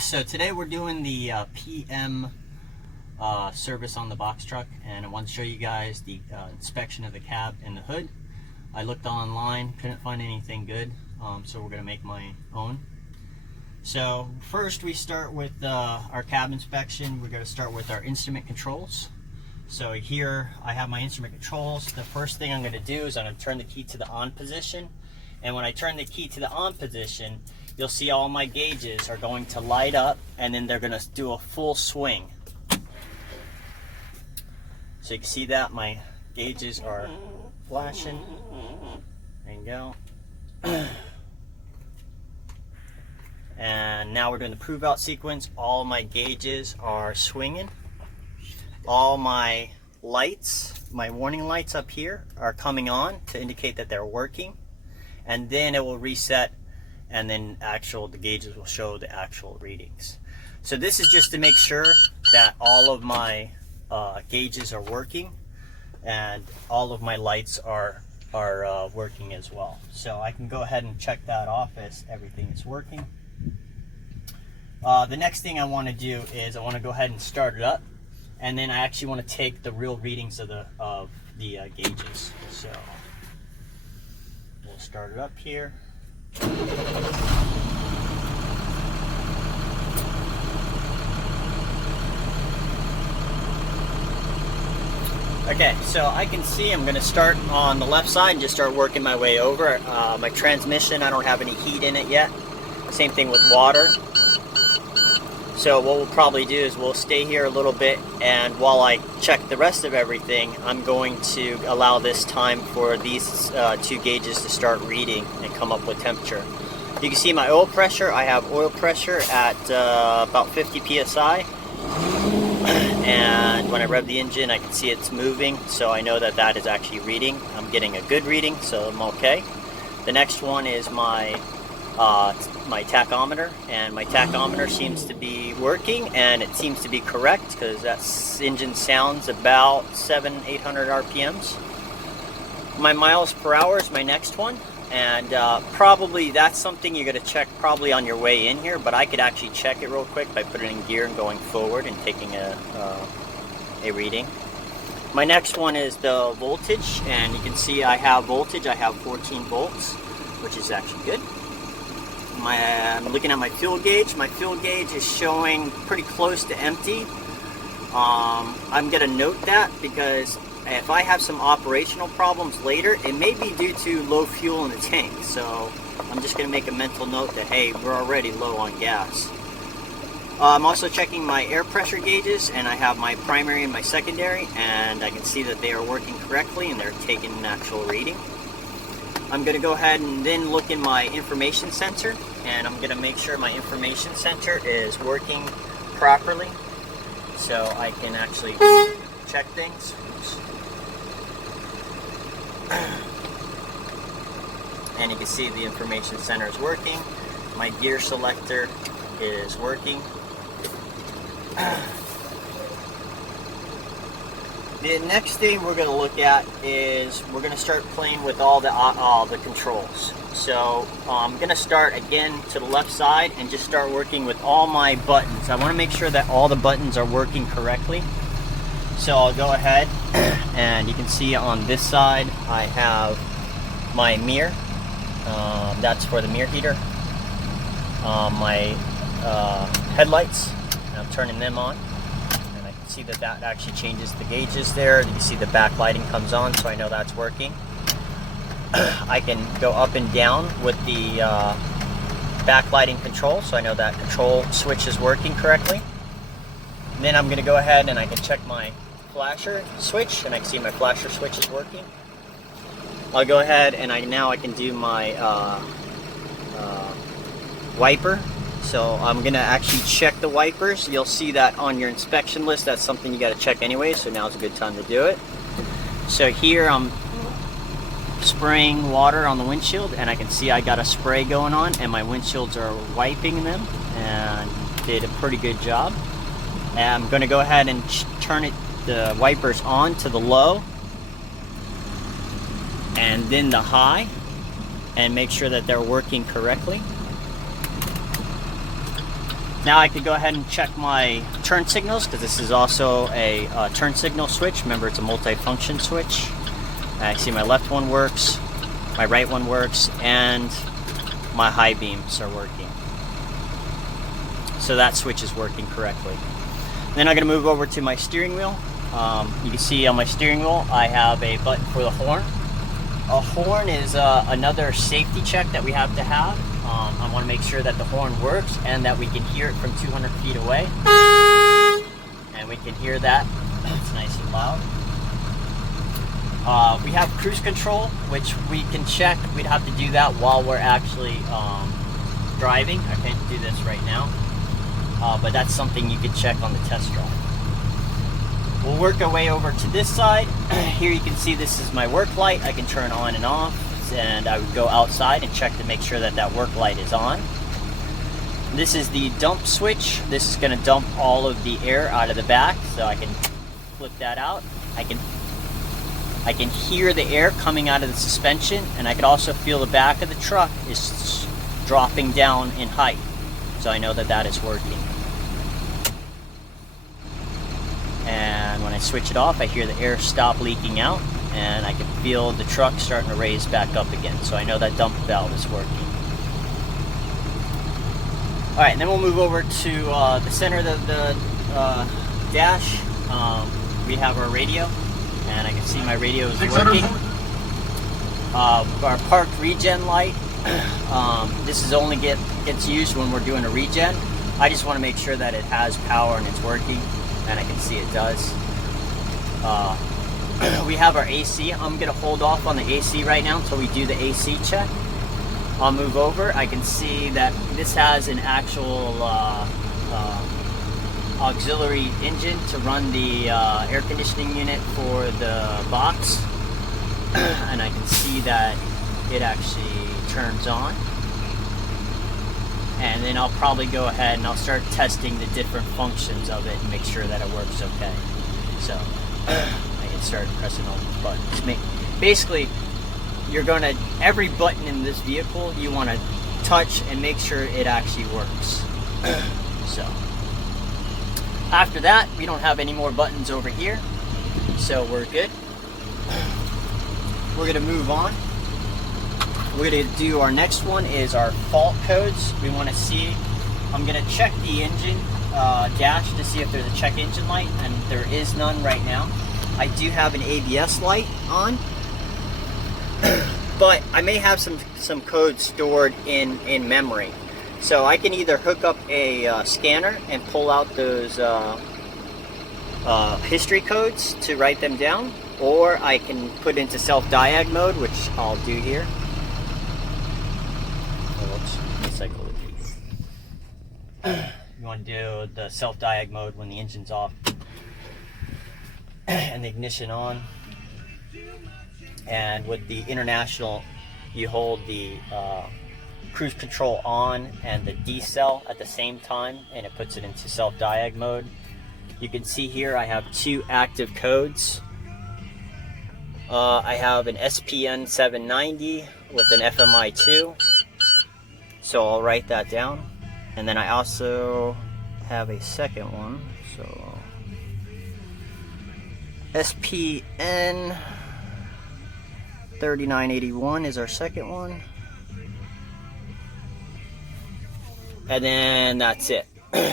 So today we're doing the PM service on the box truck, and I want to show you guys the inspection of the cab and the hood. I looked online, couldn't find anything good, so we're going to make my own. So first we start with our cab inspection. We're going to start with our instrument controls. So here I have my instrument controls. The first thing I'm going to do is I'm going to turn the key to the on position, and when I turn the key to the on position, you'll see all my gauges are going to light up, and then they're going to do a full swing. So you can see that my gauges are flashing. There you go. And now we're doing the prove out sequence. All my gauges are swinging. All my lights, my warning lights up here, are coming on to indicate that they're working. And then it will reset, and then the gauges will show the actual readings. So this is just to make sure that all of my gauges are working and all of my lights are working as well. So I can go ahead and check that off as everything is working. The next thing I want to do is I want to go ahead and start it up, and then I actually want to take the real readings of the gauges. So we'll start it up here. Okay, so I can see I'm going to start on the left side and just start working my way over. My transmission, I don't have any heat in it yet. Same thing with water. So what we'll probably do is we'll stay here a little bit, and while I check the rest of everything, I'm going to allow this time for these two gauges to start reading and come up with temperature. You can see my oil pressure. I have oil pressure at about 50 psi. And when I rev the engine, I can see it's moving, so I know that that is actually reading. I'm getting a good reading, so I'm okay. The next one is my tachometer, and my tachometer seems to be working, and it seems to be correct because that engine sounds about 700-800 RPMs. My miles per hour is my next one, and probably that's something you're going to check probably on your way in here, but I could actually check it real quick by putting it in gear and going forward and taking a reading. My next one is the voltage, and you can see I have voltage. I have 14 volts, which is actually good. I'm looking at my fuel gauge. My fuel gauge is showing pretty close to empty. I'm going to note that because if I have some operational problems later, it may be due to low fuel in the tank. So I'm just going to make a mental note that, hey, we're already low on gas. I'm also checking my air pressure gauges, and I have my primary and my secondary, and I can see that they are working correctly and they're taking an actual reading. I'm going to go ahead and then look in my information sensor, and I'm going to make sure my information sensor is working properly so I can actually check things. Oops. And you can see the information center is working. My gear selector is working. The next thing we're going to look at is we're going to start playing with all the controls. So I'm going to start again to the left side and just start working with all my buttons. I want to make sure that all the buttons are working correctly. So I'll go ahead, and you can see on this side I have my mirror. That's for the mirror heater. My headlights, and I'm turning them on. See that actually changes the gauges there. You can see the backlighting comes on, so I know that's working. I can go up and down with the backlighting control, so I know that control switch is working correctly. And then I'm going to go ahead and I can check my flasher switch, and I can see my flasher switch is working. I'll go ahead and now I can do my wiper. So I'm going to actually check the wipers. You'll see that on your inspection list. That's something you got to check anyway, so now's a good time to do it. So here I'm spraying water on the windshield, and I can see I got a spray going on, and my windshields are wiping them, and did a pretty good job. And I'm going to go ahead and turn the wipers on to the low, and then the high, and make sure that they're working correctly. Now I could go ahead and check my turn signals, because this is also a turn signal switch. Remember, it's a multi-function switch. I see my left one works, my right one works, and my high beams are working. So that switch is working correctly. Then I'm going to move over to my steering wheel. You can see on my steering wheel I have a button for the horn. A horn is another safety check that we have to have. I want to make sure that the horn works and that we can hear it from 200 feet away. And we can hear that. It's nice and loud. We have cruise control, which we can check. We'd have to do that while we're actually driving. I can't do this right now. But that's something you could check on the test drive. We'll work our way over to this side. Here you can see this is my work light. I can turn on and off, and I would go outside and check to make sure that that work light is on. This is the dump switch. This is going to dump all of the air out of the back, so I can flip that out. I can hear the air coming out of the suspension, and I can also feel the back of the truck is dropping down in height, so I know that that is working. And when I switch it off, I hear the air stop leaking out, and I can feel the truck starting to raise back up again. So I know that dump valve is working. All right, and then we'll move over to the center of the dash. We have our radio, and I can see my radio is working. Our parked regen light. This is only gets used when we're doing a regen. I just want to make sure that it has power and it's working. And I can see it does. We have our AC. I'm going to hold off on the AC right now until we do the AC check. I'll move over. I can see that this has an actual auxiliary engine to run the air conditioning unit for the box. And I can see that it actually turns on. And then I'll probably go ahead and I'll start testing the different functions of it and make sure that it works okay. So I can start pressing all the buttons. Basically, you're gonna, every button in this vehicle you want to touch and make sure it actually works. So after that, we don't have any more buttons over here, so we're good. We're gonna move on. We're going to do our next one is our fault codes. We want to see, I'm going to check the engine dash to see if there's a check engine light, and there is none right now. I do have an ABS light on, but I may have some codes stored in memory. So I can either hook up a scanner and pull out those history codes to write them down, or I can put into self-diag mode, which I'll do here. You want to do the self-diag mode when the engine's off and the ignition on. And with the international, you hold the cruise control on and the decel at the same time, and it puts it into self-diag mode. You can see here I have two active codes. I have an SPN 790 with an FMI2. So I'll write that down. And then I also have a second one. So SPN 3981 is our second one. And then that's it.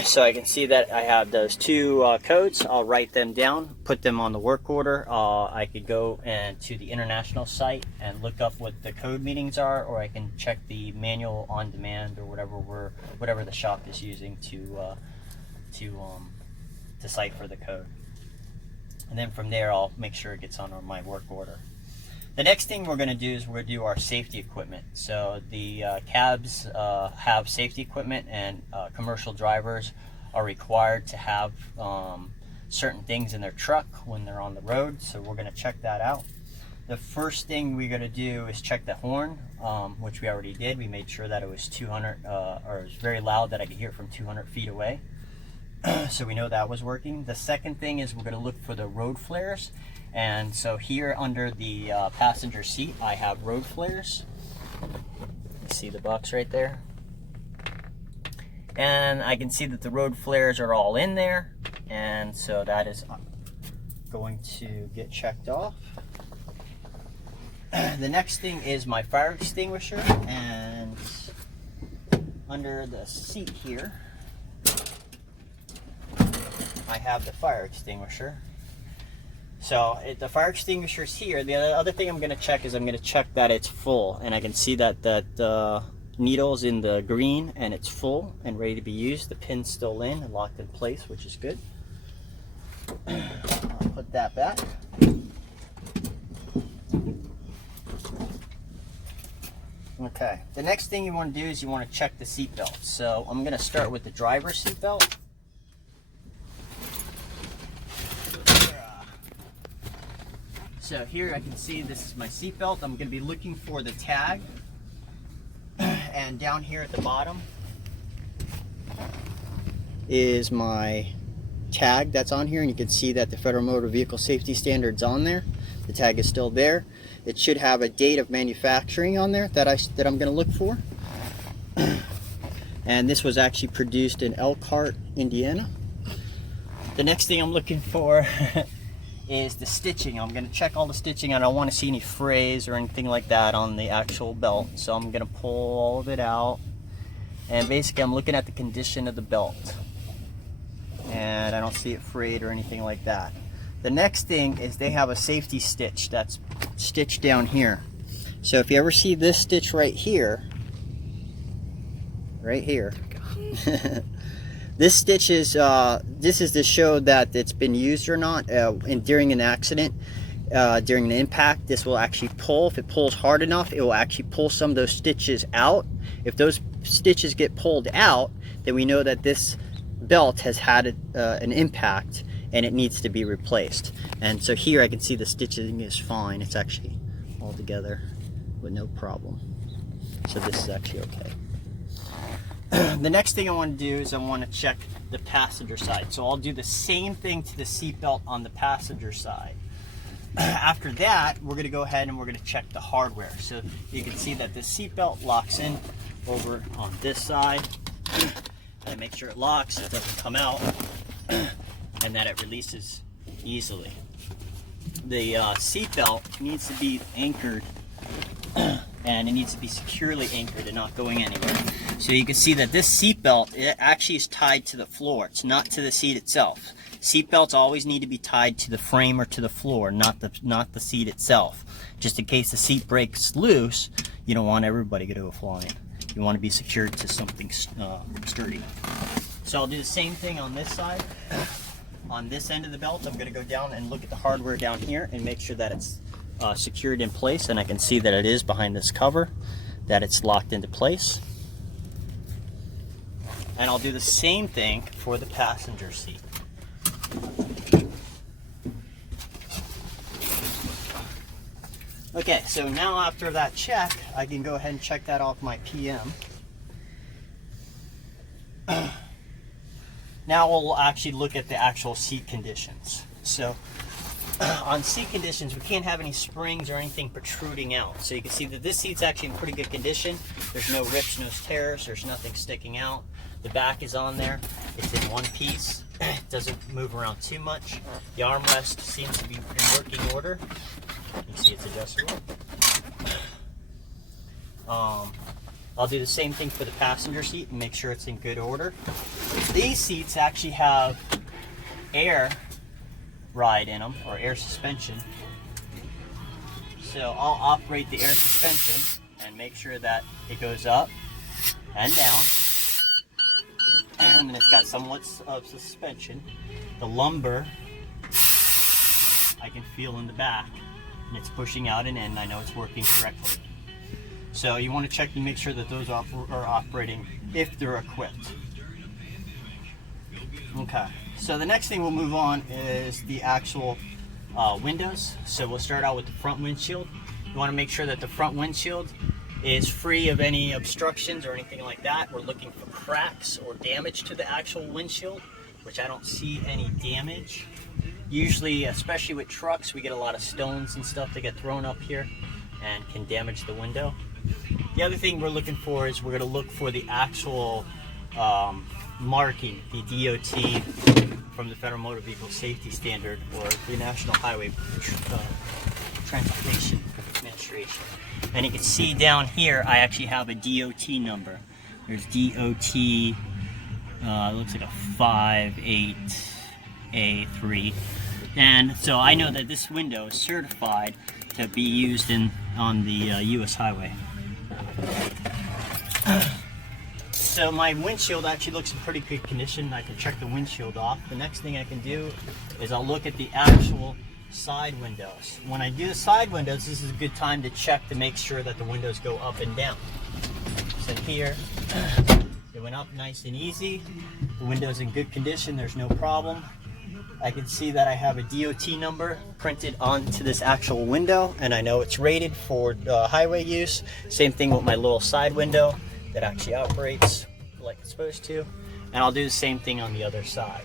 So I can see that I have those two codes. I'll write them down, put them on the work order. I could go to the international site and look up what the code meanings are, or I can check the manual on demand or whatever the shop is using to decipher the code. And then from there, I'll make sure it gets on my work order. The next thing we're going to do is we're going to do our safety equipment. So the cabs have safety equipment, and commercial drivers are required to have certain things in their truck when they're on the road. So we're going to check that out. The first thing we're going to do is check the horn, which we already did. We made sure that it was 200, or it was very loud that I could hear it from 200 feet away. So we know that was working. The second thing is we're going to look for the road flares. And so here under the passenger seat, I have road flares. You see the box right there? And I can see that the road flares are all in there, and so that is going to get checked off. The next thing is my fire extinguisher, and under the seat here I have the fire extinguisher. So the fire extinguisher is here. The other thing I'm going to check is I'm going to check that it's full, and I can see that needle's in the green and it's full and ready to be used. The pin's still in and locked in place, which is good. I'll put that back. Okay, the next thing you want to do is you want to check the seat belt. So I'm going to start with the driver's seat belt. So here I can see this is my seat belt. I'm going to be looking for the tag. And down here at the bottom is my tag that's on here, and you can see that the Federal Motor Vehicle Safety Standard's on there. The tag is still there. It should have a date of manufacturing on there that I'm going to look for. And this was actually produced in Elkhart, Indiana. The next thing I'm looking for is the stitching. I'm going to check all the stitching. I don't want to see any frays or anything like that on the actual belt. So I'm going to pull all of it out. And basically I'm looking at the condition of the belt. And I don't see it frayed or anything like that. The next thing is they have a safety stitch that's stitched down here. So if you ever see this stitch right here, this stitch is this is to show that it's been used or not. And during an accident, during an impact, this will actually pull. If it pulls hard enough, it will actually pull some of those stitches out. If those stitches get pulled out, then we know that this belt has had an impact and it needs to be replaced. And so here I can see the stitching is fine. It's actually all together with no problem. So this is actually okay. The next thing I want to do is I want to check the passenger side. So I'll do the same thing to the seat belt on the passenger side. After that, we're going to go ahead and we're going to check the hardware. So you can see that the seat belt locks in over on this side. And make sure it locks, it doesn't come out, and that it releases easily. The seat belt needs to be anchored, and it needs to be securely anchored and not going anywhere. So you can see that this seat belt, it actually is tied to the floor. It's not to the seat itself. Seat belts always need to be tied to the frame or to the floor, not the seat itself. Just in case the seat breaks loose, you don't want everybody to go flying. You want to be secured to something sturdy. So I'll do the same thing on this side. On this end of the belt, I'm going to go down and look at the hardware down here and make sure that it's secured in place, and I can see that it is behind this cover, that it's locked into place. And I'll do the same thing for the passenger seat. Okay, so now after that check, I can go ahead and check that off my PM. Now we'll actually look at the actual seat conditions. So on seat conditions, we can't have any springs or anything protruding out. So you can see that this seat's actually in pretty good condition. There's no rips, no tears, there's nothing sticking out. The back is on there. It's in one piece. It doesn't move around too much. The armrest seems to be in working order. You can see it's adjustable. I'll do the same thing for the passenger seat and make sure it's in good order. These seats actually have air ride in them, or air suspension. So I'll operate the air suspension and make sure that it goes up and down. And it's got somewhat of suspension. The lumbar I can feel in the back, and it's pushing out and in. I know it's working correctly. So you want to check and make sure that those are operating if they're equipped. Okay, so the next thing we'll move on is the actual windows. So we'll start out with the front windshield. You want to make sure that the front windshield is free of any obstructions or anything like that. We're looking for cracks or damage to the actual windshield, which I don't see any damage. Usually, especially with trucks, we get a lot of stones and stuff that get thrown up here and can damage the window. The other thing we're looking for is we're going to look for the actual marking the DOT from the Federal Motor Vehicle Safety Standard or the National Highway Transportation Administration. And you can see down here, I actually have a DOT number. There's DOT, looks like a 58A3. And so I know that this window is certified to be used on the US highway. So my windshield actually looks in pretty good condition. I can check the windshield off. The next thing I can do is I'll look at the actual side windows. When I do the side windows, this is a good time to check to make sure that the windows go up and down. So here, it went up nice and easy. The window's in good condition, there's no problem. I can see that I have a DOT number printed onto this actual window, and I know it's rated for highway use. Same thing with my little side window that actually operates like it's supposed to. And I'll do the same thing on the other side.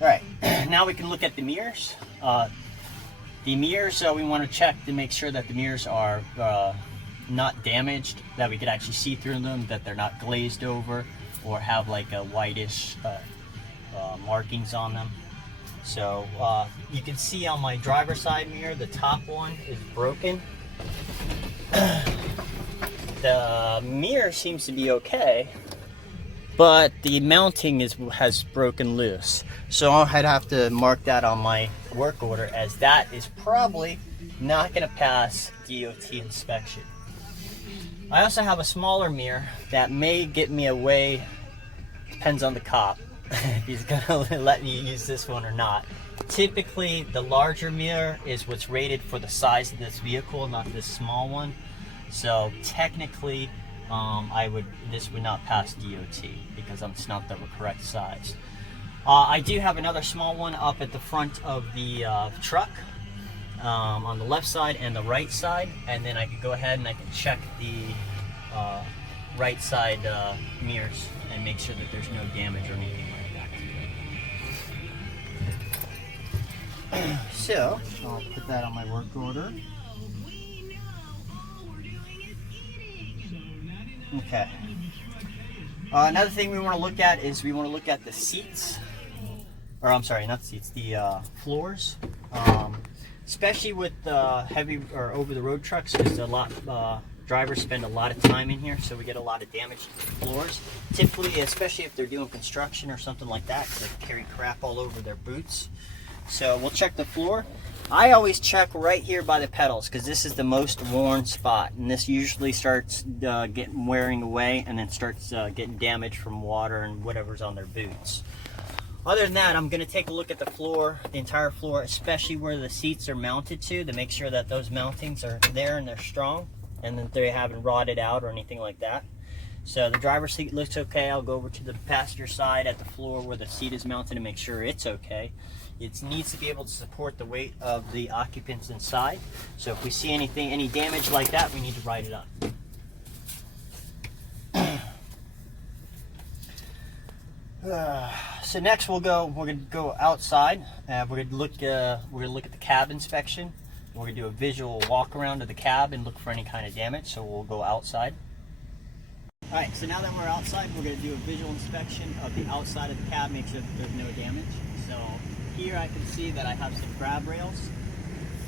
Alright, now we can look at the mirrors. The mirrors, we want to check to make sure that the mirrors are not damaged, that we could actually see through them, that they're not glazed over or have like a whitish markings on them. So you can see on my driver's side mirror, the top one is broken. The mirror seems to be okay, but the mounting has broken loose. So I'd have to mark that on my work order, as that is probably not going to pass DOT inspection. I also have a smaller mirror that may get me away, depends on the cop, if he's going to let me use this one or not. Typically, the larger mirror is what's rated for the size of this vehicle, not this small one. So technically, this would not pass DOT because it's not the correct size. I do have another small one up at the front of the truck, on the left side and the right side, and then I can go ahead and I can check the right side mirrors and make sure that there's no damage or anything like that. So I'll put that on my work order. Okay. Another thing we want to look at is we want to look at the seats, or I'm sorry, not the seats, the floors. Especially with heavy or over-the-road trucks, because drivers spend a lot of time in here, so we get a lot of damage to the floors. Typically, especially if they're doing construction or something like that, because they carry crap all over their boots. So we'll check the floor. I always check right here by the pedals, because this is the most worn spot, and this usually starts getting wearing away, and then starts getting damaged from water and whatever's on their boots. Other than that, I'm going to take a look at the floor, the entire floor, especially where the seats are mounted to make sure that those mountings are there and they're strong and that they haven't rotted out or anything like that. So the driver's seat looks okay. I'll go over to the passenger side at the floor where the seat is mounted and make sure it's okay. It needs to be able to support the weight of the occupants inside. So if we see any damage like that, we need to write it up. So next we're going to go outside. We're going to look at the cab inspection. We're going to do a visual walk around of the cab and look for any kind of damage. So we'll go outside. All right. So now that we're outside, we're going to do a visual inspection of the outside of the cab, make sure that there's no damage. So here I can see that I have some grab rails.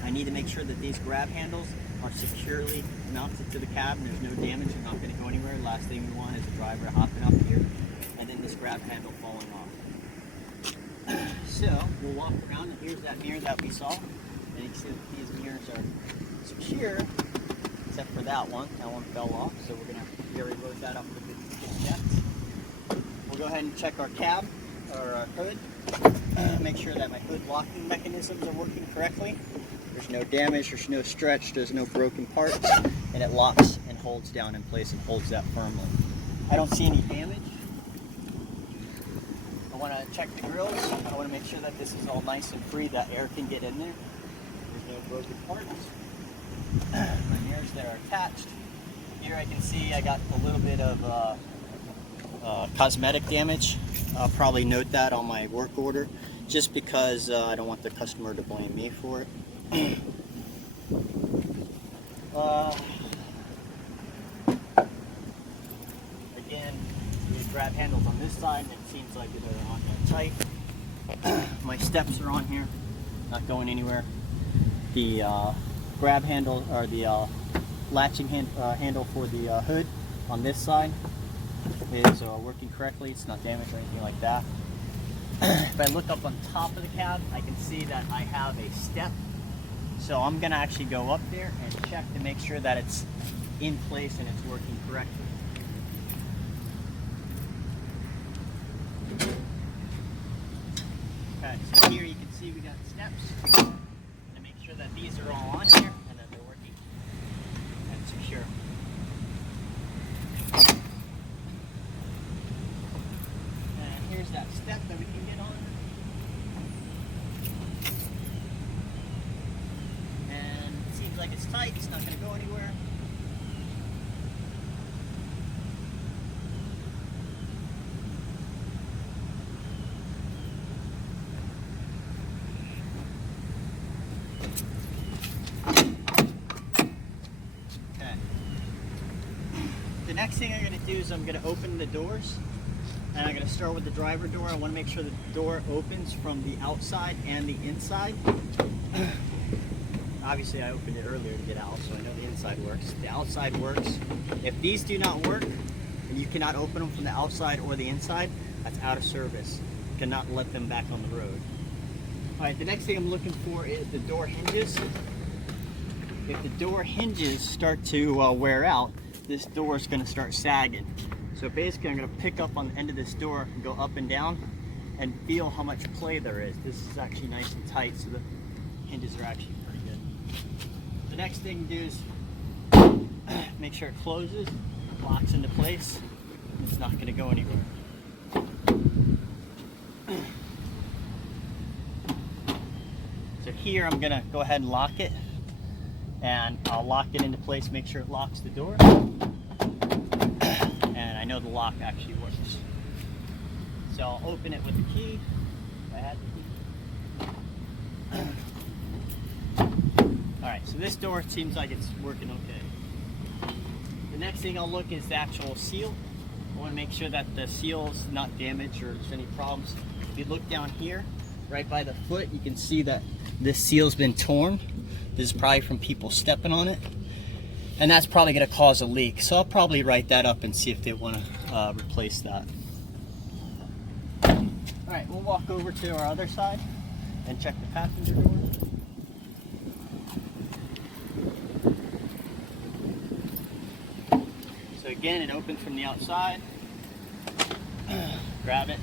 I need to make sure that these grab handles are securely mounted to the cab and there's no damage. They're not going to go anywhere. Last thing we want is a driver hopping up here and then this grab handle falling off. So we'll walk around, and here's that mirror that we saw. And you can see that these mirrors are secure, except for that one. That one fell off, so we're going to have to load that up with the jets. We'll go ahead and check our cab, or our hood. Make sure that my hood locking mechanisms are working correctly. There's no damage, there's no stretch, there's no broken parts, and it locks and holds down in place and holds that firmly. I don't see any damage. I want to check the grills. I want to make sure that this is all nice and free, that air can get in there. There's no broken parts. My mirrors that are attached. Here I can see I got a little bit of cosmetic damage. I'll probably note that on my work order, just because I don't want the customer to blame me for it. Again, these grab handles on this side, and it seems like they're not that tight. My steps are on here, not going anywhere. The grab handle, or the latching handle for the hood on this side is working correctly. It's not damaged or anything like that. If I look up on top of the cab, I can see that I have a step. So I'm gonna actually go up there and check to make sure that it's in place and it's working correctly. Okay, so here you can see we got steps to make sure that these are all on here and that they're working and secure. And here's that step that we can get on. And it seems like it's tight, it's not going to go anywhere. The next thing I'm going to do is I'm going to open the doors, and I'm going to start with the driver door. I want to make sure the door opens from the outside and the inside. Obviously I opened it earlier to get out, so I know the inside works. The outside works. If these do not work, and you cannot open them from the outside or the inside, that's out of service. You cannot let them back on the road. Alright, the next thing I'm looking for is the door hinges. If the door hinges start to wear out, this door is going to start sagging. So basically I'm going to pick up on the end of this door and go up and down and feel how much play there is. This is actually nice and tight, so the hinges are actually pretty good. The next thing to do is make sure it closes, locks into place. It's not going to go anywhere. So here I'm going to go ahead and lock it. And I'll lock it into place, make sure it locks the door. And I know the lock actually works. So I'll open it with the key. I had the key. Alright, so this door seems like it's working okay. The next thing I'll look is the actual seal. I want to make sure that the seal's not damaged or there's any problems. If you look down here, right by the foot, you can see that this seal's been torn. This is probably from people stepping on it, and that's probably going to cause a leak. So I'll probably write that up and see if they want to replace that. All right, we'll walk over to our other side and check the passenger door. So again, it opens from the outside. Grab it.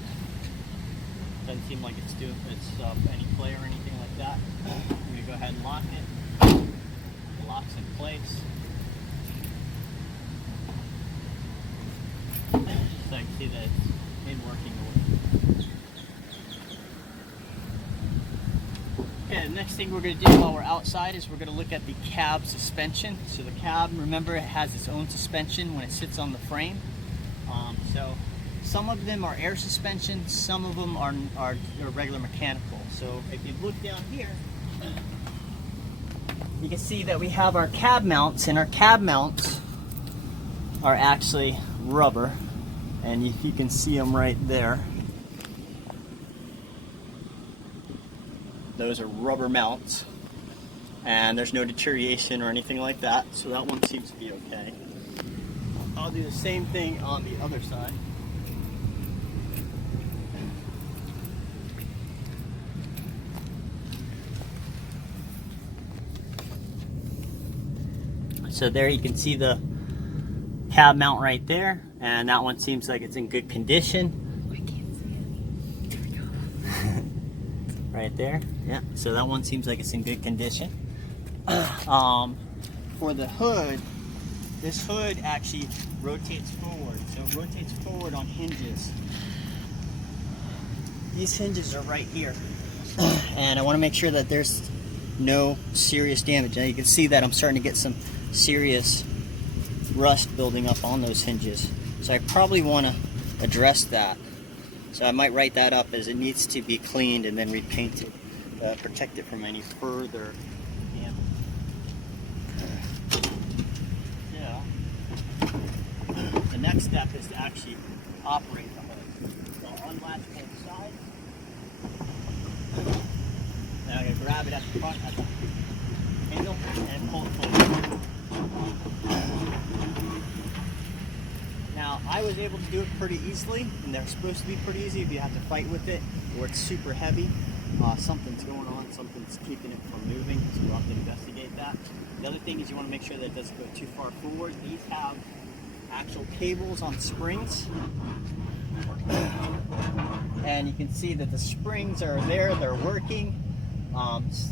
Doesn't seem like it's any play or anything like that. I'm going to go ahead and lock it. It locks in place. So I can see that it's in working order. Okay, the next thing we're going to do while we're outside is we're going to look at the cab suspension. So the cab, remember, it has its own suspension when it sits on the frame. So some of them are air suspension, some of them are regular mechanical. So if you look down here, you can see that we have our cab mounts, and our cab mounts are actually rubber, and you can see them right there. Those are rubber mounts, and there's no deterioration or anything like that, so that one seems to be okay. I'll do the same thing on the other side. So there you can see the cab mount right there, and that one seems like it's in good condition. I can't see it. There we go. Right there, yeah. So that one seems like it's in good condition. For the hood, this hood actually rotates forward. So it rotates forward on hinges. These hinges are right here. And I want to make sure that there's no serious damage. Now you can see that I'm starting to get some serious rust building up on those hinges. So I probably want to address that. So I might write that up as it needs to be cleaned and then repainted. Protect it from any further damage. next step is to actually operate the hood. So I'll unlatch both sides. Now I'm going to grab it at the front, at the handle, and pull it forward. Now, I was able to do it pretty easily, and they're supposed to be pretty easy if you have to fight with it, or it's super heavy. Something's going on, something's keeping it from moving, so we'll have to investigate that. The other thing is you want to make sure that it doesn't go too far forward. These have actual cables on springs, and you can see that the springs are there, they're working.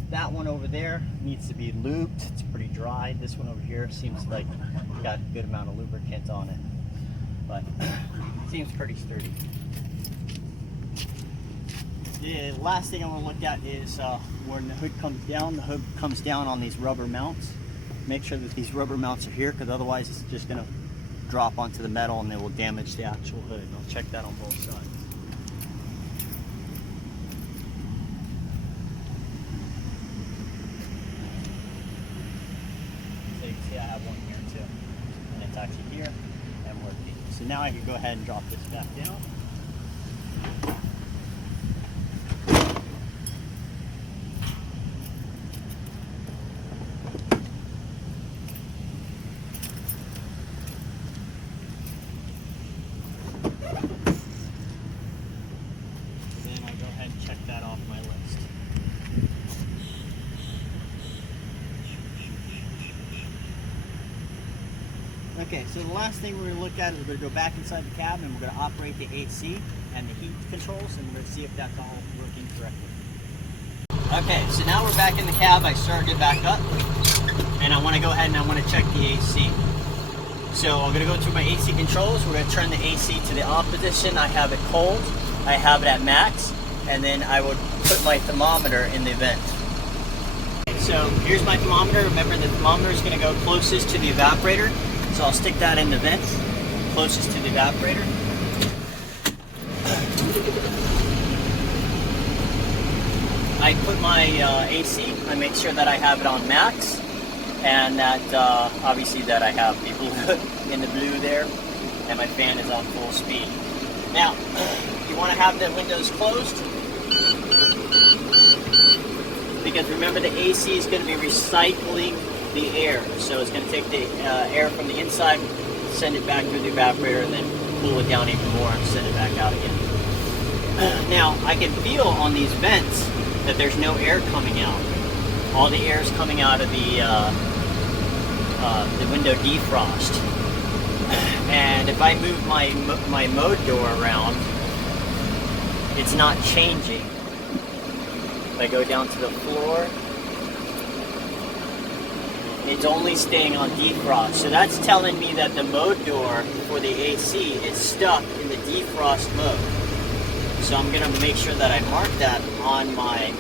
That one over there needs to be lubed. It's pretty dry. This one over here seems like it's got a good amount of lubricant on it, but it seems pretty sturdy. The last thing I want to look at is when the hood comes down. The hood comes down on these rubber mounts. Make sure that these rubber mounts are here, because otherwise it's just going to drop onto the metal and it will damage the actual hood. And I'll check that on both sides. So you can see I have one here too, and it's actually here and working. So now I can go ahead and drop this back down. Okay, so the last thing we're going to look at is we're going to go back inside the cab and we're going to operate the AC and the heat controls, and we're going to see if that's all working correctly. Okay, so now we're back in the cab. I started it back up, and I want to go ahead and I want to check the AC. So I'm going to go through my AC controls. We're going to turn the AC to the off position. I have it cold, I have it at max, and then I would put my thermometer in the vent. So here's my thermometer. Remember, the thermometer is going to go closest to the evaporator. So I'll stick that in the vent, closest to the evaporator. I put my AC, I make sure that I have it on max, and that obviously that I have the blue in the blue there, and my fan is on full speed. Now, you want to have the windows closed, because remember the AC is going to be recycling the air, so it's going to take the air from the inside, send it back through the evaporator, and then cool it down even more and send it back out again. Now, I can feel on these vents that there's no air coming out. All the air is coming out of the window defrost. And if I move my mode door around, it's not changing. If I go down to the floor, it's only staying on defrost. So that's telling me that the mode door for the AC is stuck in the defrost mode. So I'm going to make sure that I mark that on my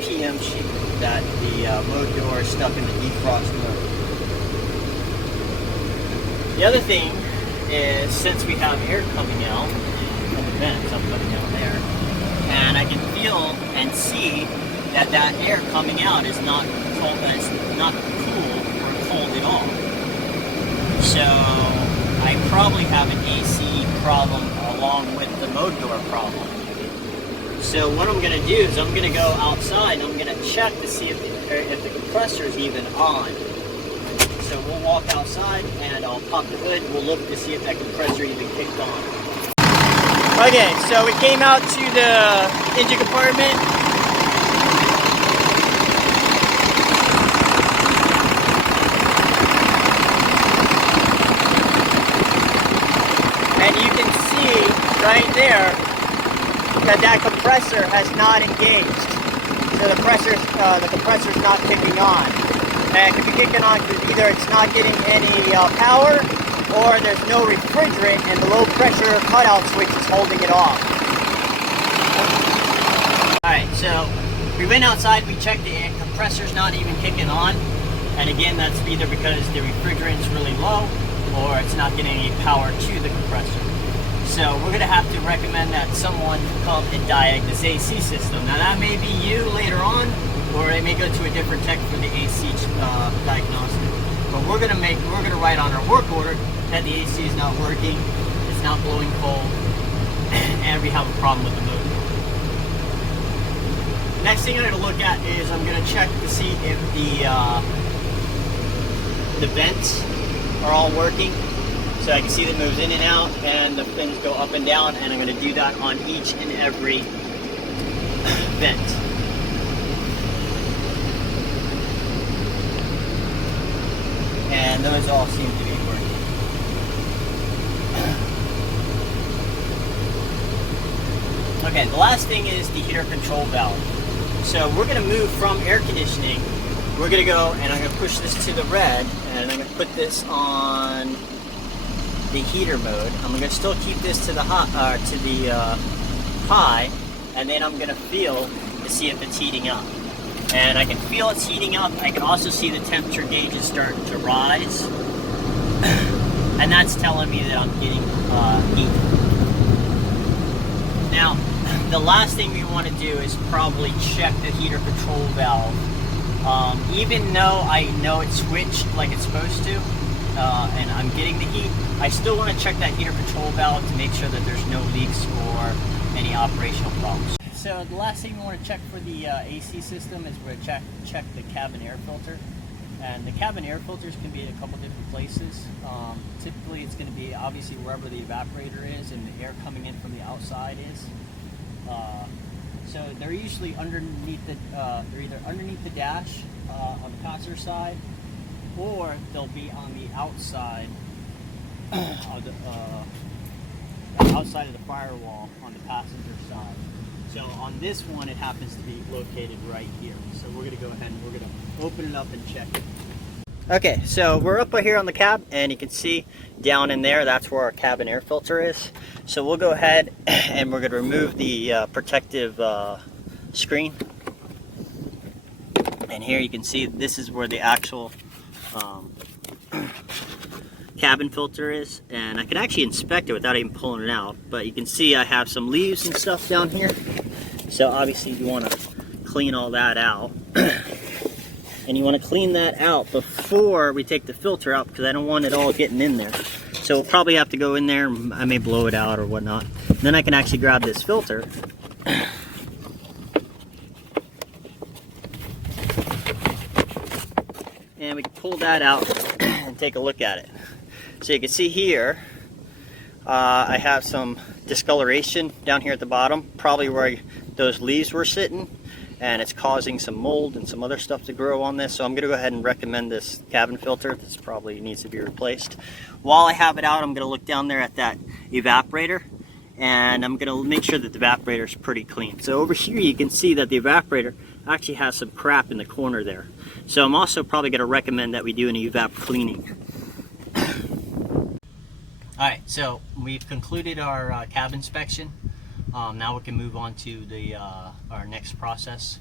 PM sheet, that the mode door is stuck in the defrost mode. The other thing is, since we have air coming out from the vents, I'm putting down there, and I can feel and see that that air coming out is not cold, it's not cool or cold at all. So I probably have an AC problem along with the mode door problem. So what I'm going to do is I'm going to go outside and I'm going to check to see if the compressor is even on. So we'll walk outside and I'll pop the hood. We'll look to see if that compressor even kicked on. Okay, so we came out to the engine compartment. And you can see right there that compressor has not engaged. So the compressor's not kicking on. And it could be kicking on because either it's not getting any power, or there's no refrigerant and the low pressure cutout switch is holding it off. Alright, so we went outside, we checked the compressor's not even kicking on. And again, that's either because the refrigerant's really low or it's not getting any power to the compressor. So we're going to have to recommend that someone come and diagnose the AC system. Now that may be you later on, or it may go to a different tech for the AC diagnostic. But we're gonna write on our work order that the AC is not working, it's not blowing cold, and we have a problem with the motor. Next thing I'm gonna look at is I'm gonna check to see if the vents are all working. So I can see that it moves in and out, and the fins go up and down, and I'm going to do that on each and every vent. And those all seem to be working. Okay, the last thing is the heater control valve. So we're going to move from air conditioning. We're going to go, and I'm going to push this to the red, and I'm going to put this on the heater mode. I'm going to still keep this to the high, and then I'm going to feel to see if it's heating up. And I can feel it's heating up. I can also see the temperature gauge is starting to rise, and that's telling me that I'm getting heat. Now, the last thing we want to do is probably check the heater control valve. Even though I know it's switched like it's supposed to, and I'm getting the heat, I still want to check that heater control valve to make sure that there's no leaks or any operational problems. So the last thing we want to check for the AC system is we're going to check the cabin air filter. And the cabin air filters can be at a couple different places. Typically it's going to be obviously wherever the evaporator is and the air coming in from the outside is. So they're usually underneath they're either underneath the dash on the passenger side, or they'll be on the outside of the outside of the firewall on the passenger side. So on this one, it happens to be located right here. So we're gonna go ahead and we're gonna open it up and check it. Okay, so we're up here on the cab, and you can see down in there, that's where our cabin air filter is. So we'll go ahead and we're going to remove the protective screen. And here you can see this is where the actual cabin filter is. And I can actually inspect it without even pulling it out. But you can see I have some leaves and stuff down here. So obviously you want to clean all that out. And you want to clean that out before we take the filter out, because I don't want it all getting in there. So we'll probably have to go in there, I may blow it out or whatnot. Then I can actually grab this filter. And we can pull that out and take a look at it. So you can see here, I have some discoloration down here at the bottom, probably where those leaves were sitting. And it's causing some mold and some other stuff to grow on this. So I'm going to go ahead and recommend this cabin filter. This probably needs to be replaced. While I have it out, I'm going to look down there at that evaporator, and I'm going to make sure that the evaporator is pretty clean. So over here you can see that the evaporator actually has some crap in the corner there. So I'm also probably going to recommend that we do an evap cleaning. Alright, so we've concluded our cab inspection. Now we can move on to the our next process.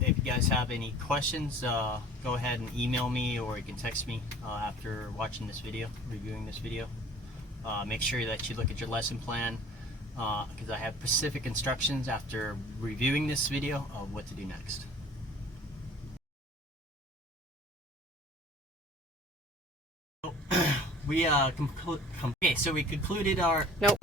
If you guys have any questions, go ahead and email me, or you can text me after watching this video, reviewing this video. Make sure that you look at your lesson plan, because I have specific instructions after reviewing this video of what to do next. We okay, so we concluded our Nope.